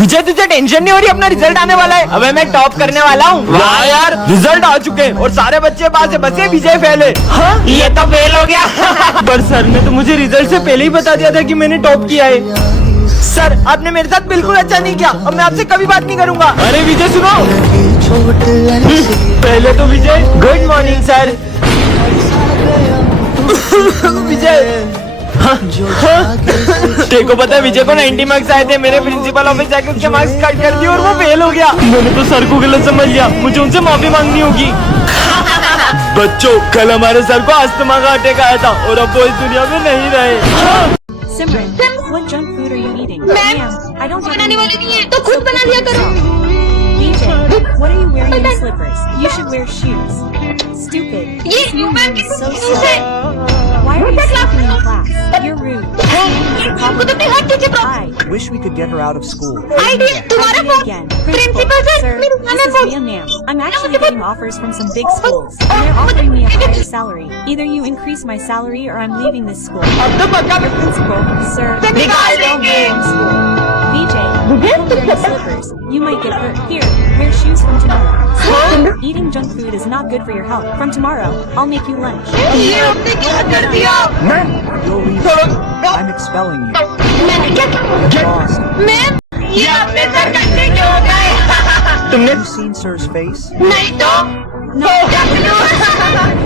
विजय तुझे टेंशन नहीं हो रही? अपना रिजल्ट आने वाला है, अबे मैं टॉप करने वाला हूँ। वाह यार, रिजल्ट आ चुके हैं और सारे बच्चे पास है, बस ये विजय फेल है। हाँ? ये तो फेल हो गया। पर सर ने तो मुझे रिजल्ट से पहले ही बता दिया था कि मैंने टॉप किया है। सर आपने मेरे साथ बिल्कुल अच्छा नहीं किया, अब मैं आपसे कभी बात नहीं करूंगा। अरे विजय सुनो। पहले तो विजय गुड मॉर्निंग सर। विजय देखो पता है विजय को 90 मार्क्स आए थे, मेरे प्रिंसिपल ऑफिस जाके उसके मार्क्स कट कर दिए और वो फेल हो गया। मैंने तो सर को गलत समझ लिया, मुझे उनसे माफी मांगनी होगी। बच्चों कल हमारे सर को अस्थमा का अटैक आया था और अब वो इस दुनिया में नहीं रहे। Simran, what junk food are you eating? Ma'am, I don't have बनाने any वाली नहीं है तो खुद बना लिया करो। DJ, what are you wearing in slippers? You should wear shoes. Stupid. ये This new मैम man की is so चीज है। slow. Why are you sleeping in class? You're rude. आपको तो अपने हाथ नीचे Hi. Wish we could get her out of school. ID तुम्हारा Idea phone again. Principal sir Sir, मेरे this नाम is है Mia Nam. I'm actually getting offers from some big schools. And they're offering me a higher salary. Either you increase my salary or I'm leaving this school. अब तो पक्का Principal, sir, निकाल देंगे। school. VJ, don't wear slippers. You might get hurt. Here, wear shoes from tomorrow. Eating junk food is not good for your health. From tomorrow, I'll make you lunch. ये आपने क्या कर दिया? You'll leave. I'm expelling you. मैंने क्या Get lost. Ma'am ये आपने sir करने क्यों गए? तुमने Have you seen Sir's face? नहीं तो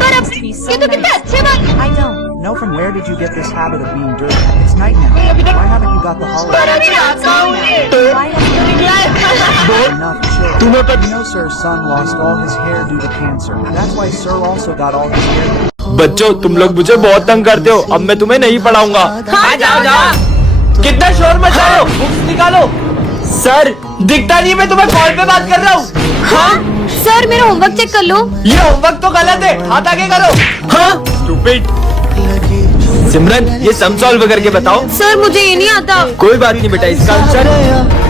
पर अब ये तो कितने अच्छे बात। I don't. No, from where did you get this habit of being dirty? It's night now. Why haven't you got the पर holiday? अभी रात को होंगे। Why don't Enough, chill. You know Sir's son lost all his hair due to cancer. That's why Sir also got all his hair. बच्चों तुम लोग मुझे बहुत तंग करते हो, अब मैं तुम्हें नहीं पढ़ाऊंगा। हाँ जाओ जाओ। कितना शोर मचा रहे हो? बुक्स निकालो। सर दिखता नहीं, मैं तुम्हें कॉल पे बात कर रहा हूँ। हाँ सर मेरा होमवर्क चेक कर लो। ये होमवर्क तो गलत है, हाथ आगे करो। हाँ स्टूपिड। सिमरन ये सम सॉल्व करके बताओ। सर मुझे ये नहीं आता। कोई बात नहीं बेटा, इसका आंसर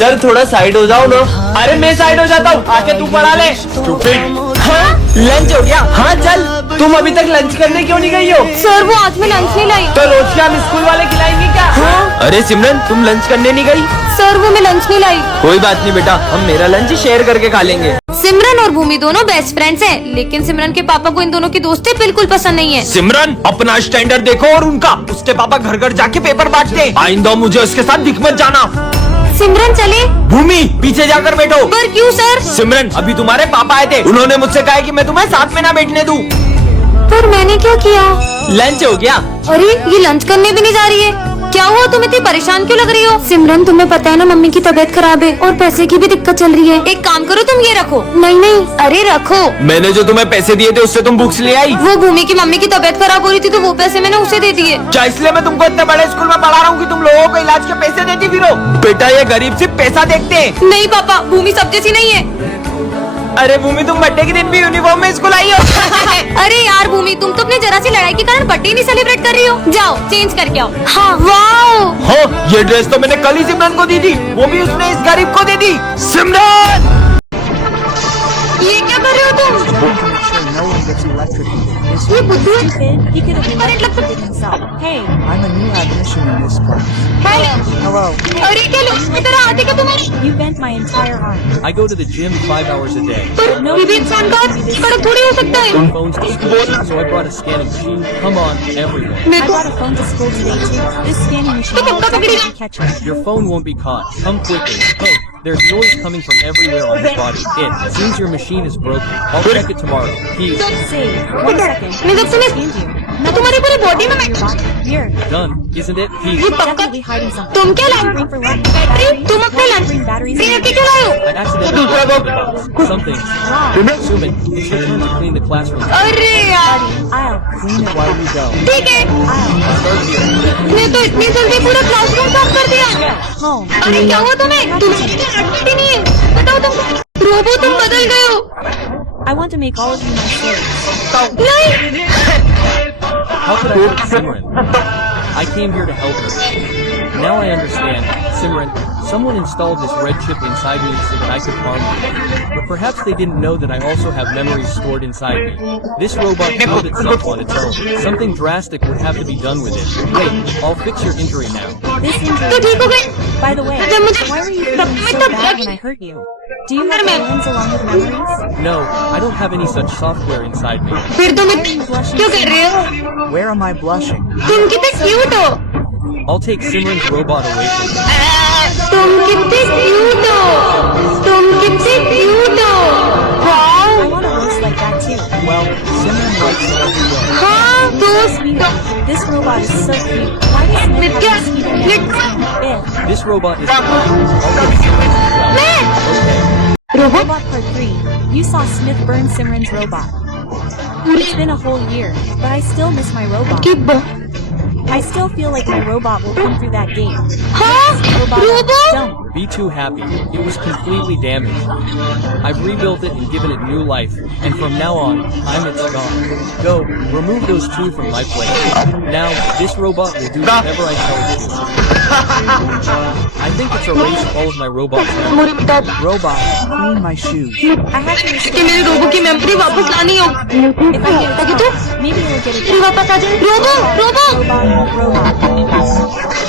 सर थोड़ा साइड हो जाओ ना। अरे मैं साइड हो जाता हूँ, आके तू पढ़ा ले। स्टूपिड। हाँ लंच हो गया? हाँ चल। तुम अभी तक लंच करने क्यों नहीं गई हो? सर वो आज में लंच नहीं लाई। तो रोज शाम स्कूल वाले खिलाएंगे क्या? हाँ? अरे सिमरन तुम लंच करने नहीं गई? सर वो मैं लंच नहीं लाई। कोई बात नहीं बेटा, हम मेरा लंच शेयर करके खा लेंगे। सिमरन और भूमि दोनों बेस्ट फ्रेंड्स हैं, लेकिन सिमरन के पापा को इन दोनों की दोस्ती बिल्कुल पसंद नहीं है। सिमरन अपना स्टैंडर्ड देखो और उनका। उसके पापा घर घर जाके पेपर बांटते हैं। आइंदा मुझे उसके साथ दिख मत जाना। सिमरन चले। भूमि पीछे जाकर बैठो। पर क्यों सर? सिमरन अभी तुम्हारे पापा आए थे, उन्होंने मुझसे कहा कि मैं तुम्हें साथ में ना बैठने दूं। पर मैंने क्या किया? लंच हो गया? अरे ये लंच करने भी नहीं जा रही है। क्या हुआ, तुम इतनी परेशान क्यों लग रही हो? सिमरन तुम्हें पता है ना मम्मी की तबीयत खराब है और पैसे की भी दिक्कत चल रही है। एक काम करो तुम ये रखो। नहीं नहीं अरे रखो। मैंने जो तुम्हें पैसे दिए थे उससे तुम बुक्स ले आई? वो भूमि की मम्मी की तबीयत खराब हो रही थी तो वो पैसे मैंने उसे दे दिए। क्या इसलिए मैं तुमको इतने बड़े स्कूल में पढ़ा रहा हूँ कि तुम लोगों को इलाज के पैसे देती फिरो? बेटा ये गरीब सिर्फ पैसा देखते हैं। नहीं पापा, भूमि सब जैसी नहीं है। अरे भूमि तुम बर्थडे के दिन भी यूनिफॉर्म में स्कूल आई हो? अरे यार भूमि, तुम तो अपनी जरा सी लड़ाई के कारण बर्थडे नहीं सेलिब्रेट कर रही हो। जाओ चेंज करके आओ। हाँ वाओ। हाँ ये ड्रेस तो मैंने कल ही सिमरन को दी थी, वो भी उसने इस गरीब को दे दी। सिमरन ये क्या कर रहे हो तुम? To make sure no one gets electrocuted. Is ये बुद्धू है। Stupid. He could have electrocuted himself. Hey, I'm a new admission in this class. Hello. अरे क्या लोग इधर आते क्या तुम्हारी? you bent my entire arm. I go to the gym 5 hours a day. पर ये भी इंसान का कड़क थोड़ी हो सकता है। Phones to school, so I brought a scanning machine. Come on, everyone. मैं I तो brought a phone to school today too. This scanning machine will definitely catch me. Your phone won't be caught. Come quickly. Hey, there's noise coming from everywhere on your body. It seems your machine is broken. I'll check it tomorrow. Please. Say, 1 second. मैं जब तुम्हें Scanned you. मैं तुम्हारी पूरी body में Your body. Here. Done, isn't it? ये Please. पक्का Definitely hiding something. तुम क्या What लाए? did you bring for lunch? Battery? तुम अपने लंच Bring batteries. के क्यों लाए हो? I accidentally broke the box. Something. Wow. Suman, it's your turn to clean the classroom. अरे यार I'll. Clean it while we go. ठीक है, Start here. मैं तो इतनी जल्दी पूरा क्लासरूम साफ कर दिया। Home. अरे क्या हुआ तुम्हें? तुम्हें एक्टिविटी नहीं है। बताओ तुम रोबो, तुम बदल गए हो। I want to make all of you my slaves. नहीं How could I help Simran? I came here to help her. Now I understand. Simran, someone installed this red chip inside me so that I could harm you. But perhaps they didn't know that I also have memories stored inside me. This robot killed itself on its own. Something drastic would have to be done with it. Wait, I'll fix your injury now. This तो injury. ठीक हो गए। By the way, जब मुझे Why were you feeling so bad when I hurt you? Do you have feelings along with memories? No, I don't have any such software inside me. फिर तुम Why are you blushing क्यों so कर रहे हो? Where am I blushing? तुम कितने cute हो, I'll take Simran's robot away from you. तुम कितने क्यूट हो, तुम कितने क्यूट हो। I want a roast like that too. Well, Simran likes it every day. हाँ दोस्त, Sweetie, this robot is so cute. Why does Smith Nitya, have mosquito Nit- If This robot is mine. I'll give Simran the job. Okay. Robot Robot Part 3, you saw Smith burn Simran's robot. It's been a whole year, but I still miss my robot. की I still feel like my robot will come through that gate. हाँ Robot, robot don't. Be too happy. It was completely damaged. I've rebuilt it and given it new life, and from now on, I'm its god. Go, remove those two from my place. Now, this robot will do whatever I tell it to. I think it's erased all of my robot's memory. मोरी बेटा Robot, clean my shoes. I have to कि restore मेरे robo की memory वापस लानी हो। If I get ताकि it तू back, maybe it'll get it फिर back. वापस आ जाए। Robo robo Robot.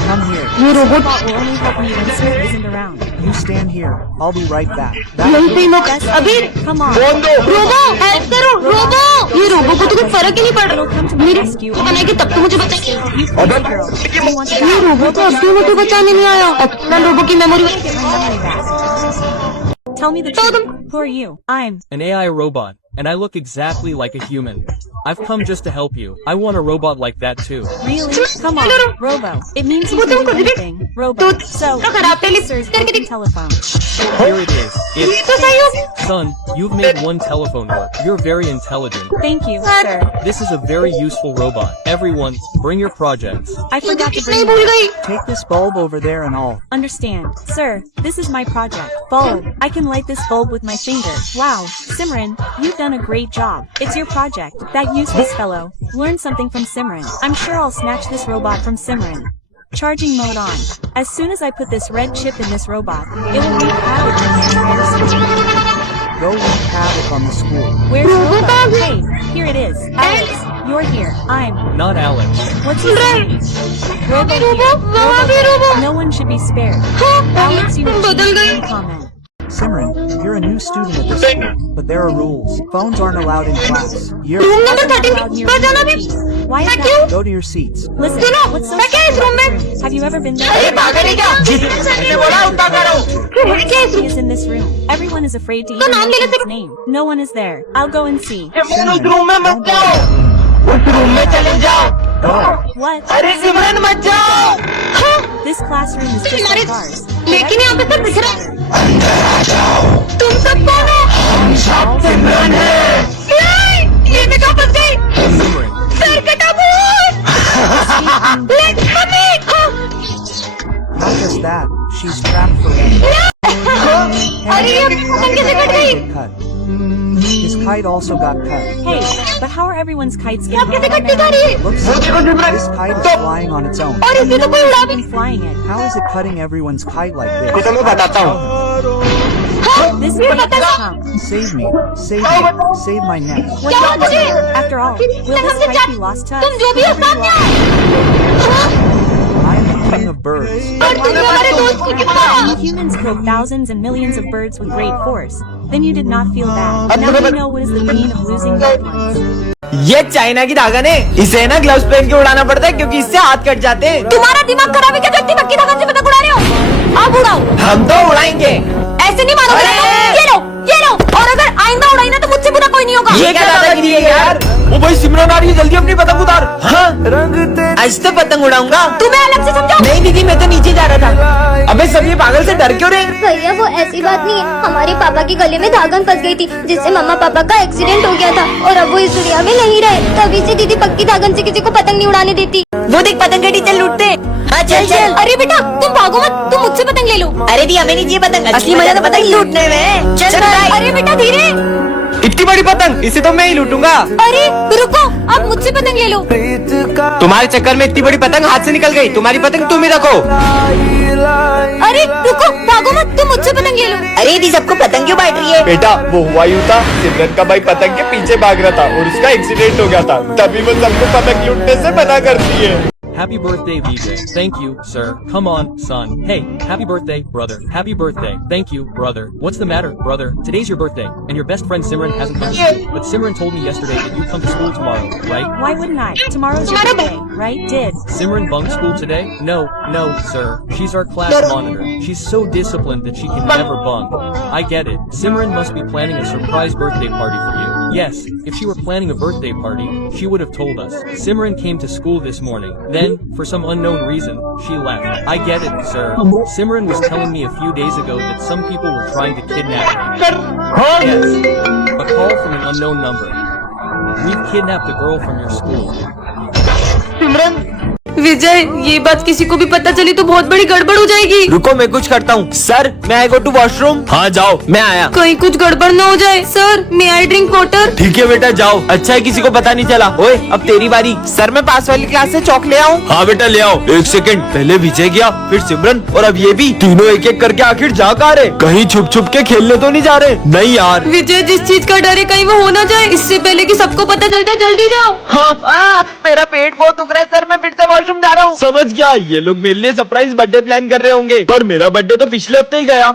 Come here. ये robot Robot will only help me when Smith isn't around. You stand here. I'll be right back. यही सही मौका अभी Come on. रोबो हेल्प करो रोबो। ये रोबो को तो कुछ फर्क ही नहीं पड़ It'll come to रहा। my मेरी rescue. बनाएगी तब तो मुझे बताएगी। You pretty girl. You want to ये die? रोबो तो अपनी मुझे बचाने नहीं आया। अपना रोबो की memory Get my memory back. Tell me the truth. Who are you? I'm. An AI robot, and I look exactly like a human. I've come just to help you. I want a robot like that too. Really? Come on, Robo. It means you can do anything. Robo. So, sir's broken telephone. Here it is. ये तो सही हो। Son, you've made one telephone work. You're very intelligent. Thank you, sir. This is a very useful robot. Everyone, bring your projects. I forgot to नहीं bring भूल one. गई। Take this bulb over there and all. Understand. Sir, this is my project. Bulb. I can light this bulb with my finger. Wow. Simran, you've done a great job. It's your project. That useless fellow. Learn something from Simran. I'm sure I'll snatch this robot from Simran. Charging mode on. As soon as I put this red chip in this robot, it will wreak havoc on the entire school. Go wreak havoc on the school. Where's Robot? Hey, here it is. Alex, you're here. I'm. Not Alex. What's his name? Robo here. Robo. No one should be spared. Alex, you have बदल गई। no comment. Simran, you're a new student at this school, but there are rules. Phones aren't allowed in class. You're room number Allowed 13 near बजाना भी। room. Why is मैं that? क्यों? go to your seats. Listen, सुनो, what's so मैं क्या इस room में? special? Have you ever been अरे there? पागल है क्या? जितने बोला उतना करो। What क्या इस exactly is in this room? Everyone is afraid to तो even नाम ले mention लेते- its name. No one is there. I'll go and see. उस रूम में मत जाओ। उस रूम में चले जाओ। What? अरे सिमरन मत जाओ। हाँ, This classroom is just like ours. लेकिन यहाँ पे सब दिख रहा है। तुम सब कौन हो? सिमरन है। ये मैं कहाँ फंस गई? Simran. सर कटा भूत। Late mummy. Not just that, she's trapped forever. अरे ये पतंग कैसे कट गई? Cut. His kite also got cut. Hey, but how are everyone's kites आप getting कैसे out कटती जा now? रही है? Looks this kite is flying on its own. और इसे तो कोई उड़ा भी Been flying it. How is it cutting everyone's kite like this? तो मैं बताता हूँ। This ये kite बताओ। has come. Save me. Save me. Save my neck. What क्या हुआ happened तुझे? to it? After all, will this हमसे kite be lost to us? तुम जो भी हो सामने आओ। I am the king of birds. और तुमने हमारे दोस्त को क्यों मारा? Humans killed thousands and millions of birds with great force. Then you did not feel bad. Now you know what is the pain of losing loved ones. ये China की धागा ने इसे ना ग्लव्स पहन के उड़ाना पड़ता है क्योंकि इससे हाथ कट जाते हैं। तुम्हारा दिमाग खराब है क्या? जो इतनी मक्की धागा से पतंग उड़ा रहे हो? आप उड़ाओ। हम तो उड़ाएंगे। ऐसे नहीं मानोगे। ये लो। और अगर आइंदा उड़ाई ना तो मुझसे बुरा कोई नहीं होगा। ये क्या दादागिरी है यार? वो भाई सिमरन आ रही है, जल्दी अपनी पतंग उतार। हाँ, आज तो पतंग उड़ाऊंगा। तुम्हें अलग से समझाओ। नहीं दीदी, मैं तो नीचे जा रहा था। अबे सब ये पागल से डर क्यों रहे? भैया वो ऐसी बात नहीं है, हमारे पापा के गले में धागन फंस गई थी जिससे मम्मा पापा का एक्सीडेंट हो गया था और अब वो इस दुनिया में नहीं रहे। तभी से दीदी पक्की धागन से किसी को पतंग नहीं उड़ाने देती। वो देख पतंग के टीचर लूटते। हाँ चल चल। अरे बेटा तुम भागो मत, तुम मुझसे पतंग ले लो। अरे दी हमें नहीं चाहिए पतंग, असली मजा तो पतंग लूटने में। चल अरे बेटा धीरे। इतनी बड़ी पतंग, इसे तो मैं ही लूटूंगा। अरे रुको, आप मुझसे पतंग ले लो। तुम्हारे चक्कर में इतनी बड़ी पतंग हाथ से निकल गई। तुम्हारी पतंग तुम ही रखो। अरे रुको, भागो मत, तुम मुझसे पतंग ले लो। अरे दी सबको पतंग क्यों बांट रही है? बेटा वो हुआ यूं था, सिमरन का भाई पतंग के पीछे भाग रहा था और उसका एक्सीडेंट हो गया था, तभी वो सबको पतंग लूटने से मना करती है। Happy birthday, VJ. Thank you, sir. Come on, son. Hey, happy birthday, brother. Happy birthday. Thank you, brother. What's the matter, brother? Today's your birthday, and your best friend Simran hasn't come to school. But Simran told me yesterday that you come to school tomorrow, right? Why wouldn't I? Tomorrow's your birthday, right? Did. Simran bunked school today? No, sir. She's our class monitor. She's so disciplined that she can never bunk. I get it. Simran must be planning a surprise birthday party for you. Yes, if she were planning a birthday party, she would have told us. Simran came to school this morning. Then, for some unknown reason, she left. I get it, sir. Simran was telling me a few days ago that some people were trying to kidnap her. Yes, a call from an unknown number. We've kidnapped a girl from your school. सिमरन विजय, ये बात किसी को भी पता चली तो बहुत बड़ी गड़बड़ हो जाएगी। रुको, मैं कुछ करता हूँ। सर, मैं आई गो टू वॉशरूम। हाँ जाओ, मैं आया। कहीं कुछ गड़बड़ न हो जाए। Sir, may I drink water? ठीक है बेटा, जाओ। अच्छा है किसी को पता नहीं चला। ओए, अब तेरी बारी। सर, मैं पास वाली क्लास से चौक ले आऊँ? हाँ बेटा, ले आओ। एक सेकंड, पहले विजय गया, फिर सिमरन, और अब ये भी। तीनों एक एक करके आखिर जा कहाँ रहे? कहीं छुप छुप के खेलने तो नहीं जा रहे? नहीं यार। विजय, जिस चीज का डर है कहीं वो हो ना जाए, इससे पहले कि सबको पता चलता, जल्दी जाओ। हाँ, मेरा पेट बहुत दुख रहा है सर, मैं फिर से वॉशरूम जा रहा हूँ। समझ गया, ये लोग मेरे लिए सरप्राइज बर्थडे प्लान कर रहे होंगे, पर मेरा बर्थडे तो पिछले हफ्ते ही गया।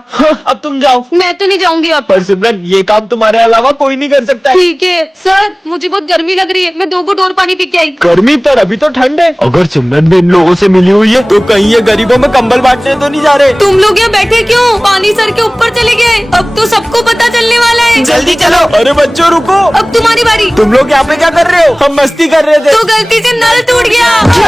अब तुम जाओ। मैं तो नहीं जाऊंगी अब। पर सिमरन, ये काम तुम्हारे अलावा कोई नहीं कर सकता है। ठीक है सर, मुझे बहुत गर्मी लग रही है, मैं 2 घूंट और पानी पी के आई। गर्मी, पर अभी तो ठंड है। अगर सिमरन भी इन लोगों से मिली हुई है तो कहीं ये गरीबों में कंबल बांटने तो नहीं जा रहे? तुम लोग यहाँ बैठे क्यों? पानी सर के ऊपर चले गए, अब तो सबको पता चलने वाला है। जल्दी चलो। अरे बच्चों रुको, अब तुम्हारी बारी। तुम लोग यहाँ पे क्या कर रहे हो? हम मस्ती कर रहे थे। तो गलती से नल टूट गया।